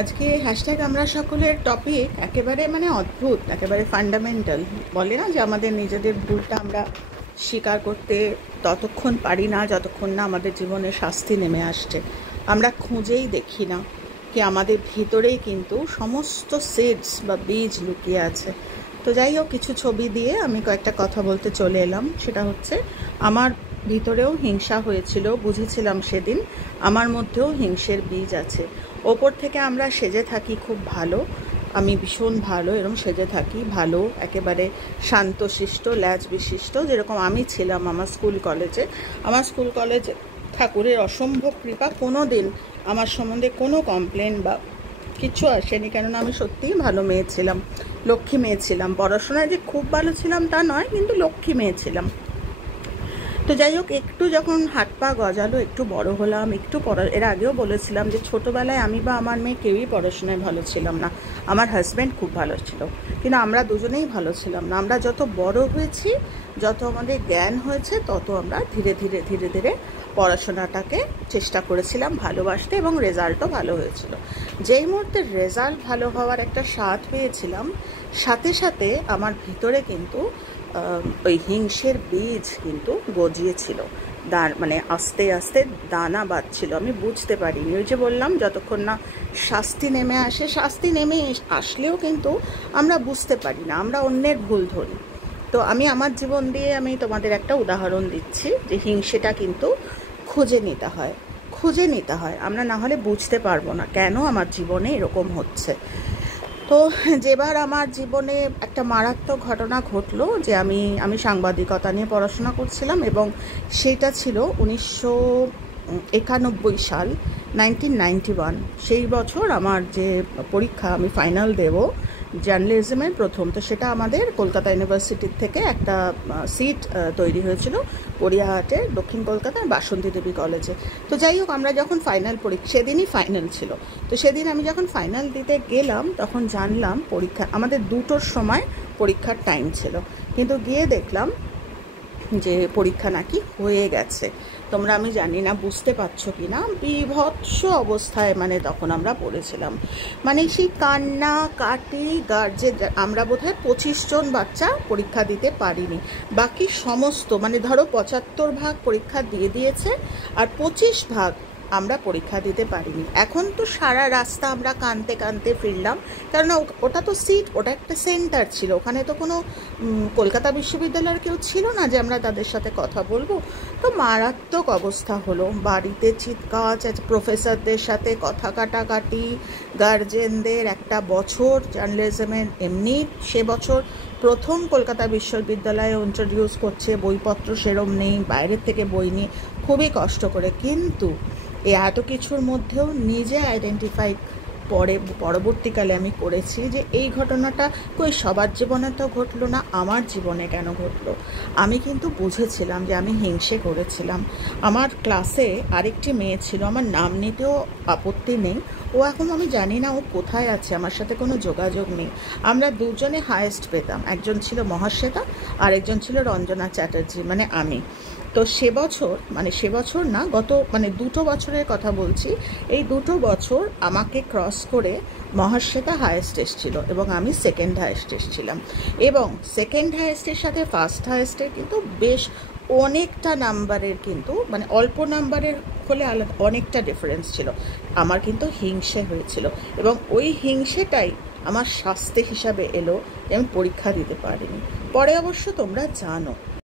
আজকে হ্যাশট্যাগ আমরা সকলের টপিক একেবারে মানে অদ্ভুত, একেবারে ফান্ডামেন্টাল। বলে না যে আমাদের নিজেদের ভুলটা আমরা স্বীকার করতে ততক্ষণ পারি না যতক্ষণ না আমাদের জীবনে শাস্তি নেমে আসছে। আমরা খুঁজেই দেখি না কি আমাদের ভিতরেই কিন্তু সমস্ত সিডস বা বীজ লুকিয়ে আছে। তো যাই হোক, কিছু ছবি দিয়ে আমি কয়েকটা কথা বলতে চলে এলাম। সেটা হচ্ছে, আমার ভিতরেও হিংসা হয়েছিল, বুঝেছিলাম সেদিন আমার মধ্যেও হিংসের বীজ আছে। ওপর থেকে আমরা সেজে থাকি খুব ভালো, আমি ভীষণ ভালো এরকম সেজে থাকি, ভালো একেবারে শান্তশিষ্ট ল্যাজ বিশিষ্ট, যেরকম আমি ছিলাম আমার স্কুল কলেজে। ঠাকুরের অসম্ভব কৃপা, কোনো দিন আমার সম্বন্ধে কোনো কমপ্লেন বা কিছু আসেনি, কেননা আমি সত্যিই ভালো মেয়ে ছিলাম, লক্ষ্মী মেয়ে ছিলাম। পড়াশোনায় যে খুব ভালো ছিলাম তা নয়, কিন্তু লক্ষ্মী মেয়ে ছিলাম। তো যাই হোক, একটু যখন হাত পা গজালো, একটু বড় হলাম, একটু এর আগেও বলেছিলাম যে ছোটোবেলায় আমি বা আমার মেয়ে কেউই পড়াশোনায় ভালো ছিলাম না। আমার হাজব্যান্ড খুব ভালো ছিল, কিন্তু আমরা দুজনেই ভালো ছিলাম না। আমরা যত বড় হয়েছি, যত আমাদের জ্ঞান হয়েছে, তত আমরা ধীরে ধীরে পড়াশোনাটাকে চেষ্টা করেছিলাম ভালোবাসতে, এবং রেজাল্টও ভালো হয়েছিল। যেই মুহূর্তে রেজাল্ট ভালো হওয়ার একটা স্বাদ পেয়েছিলাম, সাথে সাথে আমার ভিতরে কিন্তু ওই হিংসের বীজ কিন্তু গজিয়েছিল, মানে আস্তে আস্তে দানা বাঁধছিল। আমি বুঝতে পারিনি, ওই যে বললাম, যতক্ষণ না শাস্তি নেমে আসে, শাস্তি নেমে আসলেও কিন্তু আমরা বুঝতে পারি না, আমরা অন্যের ভুল ধরি। তো আমি আমার জীবন দিয়ে আমি তোমাদের একটা উদাহরণ দিচ্ছি যে হিংসেটা কিন্তু খুঁজে নিতে হয়, আমরা না হলে বুঝতে পারবো না কেন আমার জীবনে এরকম হচ্ছে। তো যেবার আমার জীবনে একটা মারাত্মক ঘটনা ঘটলো, যে আমি সাংবাদিকতা নিয়ে পড়াশোনা করছিলাম, এবং সেটা ছিল 1991 সাল, 1991। সেই বছর আমার যে পরীক্ষা, আমি ফাইনাল দেব জার্নালিজমের প্রথম, তো সেটা আমাদের কলকাতা ইউনিভার্সিটির থেকে একটা সিট তৈরি হয়েছিল গড়িয়াহাটের দক্ষিণ কলকাতার বাসন্তী দেবী কলেজে। তো যাই হোক, আমরা যখন সেদিনই ফাইনাল ছিল, তো সেদিন আমি যখন ফাইনাল দিতে গেলাম, তখন জানলাম পরীক্ষা আমাদের 2টোর সময় পরীক্ষার টাইম ছিল, কিন্তু গিয়ে দেখলাম যে পরীক্ষা নাকি হয়ে গেছে। তোমরা, আমি জানি না বুঝতে পারছো কি না, বিভৎস অবস্থায় মানে তখন আমরা পড়েছিলাম। মানে সেই কান্না কাটি গার্জেন, আমরা বোধহয় 25 জন বাচ্চা পরীক্ষা দিতে পারিনি, বাকি সমস্ত মানে ধরো 75 ভাগ পরীক্ষা দিয়ে দিয়েছে, আর 25 ভাগ আমরা পরীক্ষা দিতে পারিনি। এখন তো সারা রাস্তা আমরা কাঁদতে ফিরলাম, কেননা ওটা তো সিট, ওটা একটা সেন্টার ছিল, ওখানে তো কোনো কলকাতা বিশ্ববিদ্যালয়ের কেউ ছিল না যে আমরা তাদের সাথে কথা বলবো। তো মারাত্মক অবস্থা হলো, বাড়িতে চিৎকার, প্রফেসরদের সাথে কথা কাটাকাটি, গার্জেনদের। একটা বছর জার্নালিজমের এমনি সে বছর প্রথম কলকাতা বিশ্ববিদ্যালয়ে ইন্ট্রোডিউস করছে, বইপত্র সেরম নেই, বাইরের থেকে বই নিয়ে খুবই কষ্ট করে। কিন্তু এত কিছুর মধ্যেও নিজে আইডেন্টিফাই পরবর্তীকালে আমি করেছি যে এই ঘটনাটা কই সবার জীবনে তো ঘটলো না, আমার জীবনে কেন ঘটলো। আমি কিন্তু বুঝেছিলাম যে আমি হিংসে করেছিলাম। আমার ক্লাসে আরেকটি মেয়ে ছিল, আমার নাম নিতেও আপত্তি নেই, ও এখন আমি জানি না ও কোথায় আছে, আমার সাথে কোনো যোগাযোগ নেই। আমরা দুজনে হায়েস্ট পেতাম, একজন ছিল মহাশ্বেতা আর একজন ছিল রঞ্জনা চ্যাটার্জি, মানে আমি। তো সে বছর না, গত 2টো বছরের কথা বলছি, এই 2টো বছর আমাকে ক্রস করে মহাশ্বেতা হায়েস্ট এসেছিল, এবং আমি সেকেন্ড হায়েস্ট এসেছিলাম। এবং সেকেন্ড হায়েস্টের সাথে ফার্স্ট হায়েস্টের কিন্তু বেশ অনেকটা নাম্বারের, কিন্তু মানে অল্প নাম্বারের হলে আলাদা অনেকটা ডিফারেন্স ছিল। আমার কিন্তু হিংসে হয়েছিল, এবং ওই হিংসেটাই আমার শাস্তি হিসাবে এলো যে আমি পরীক্ষা দিতে পারিনি। পরে অবশ্য তোমরা জানো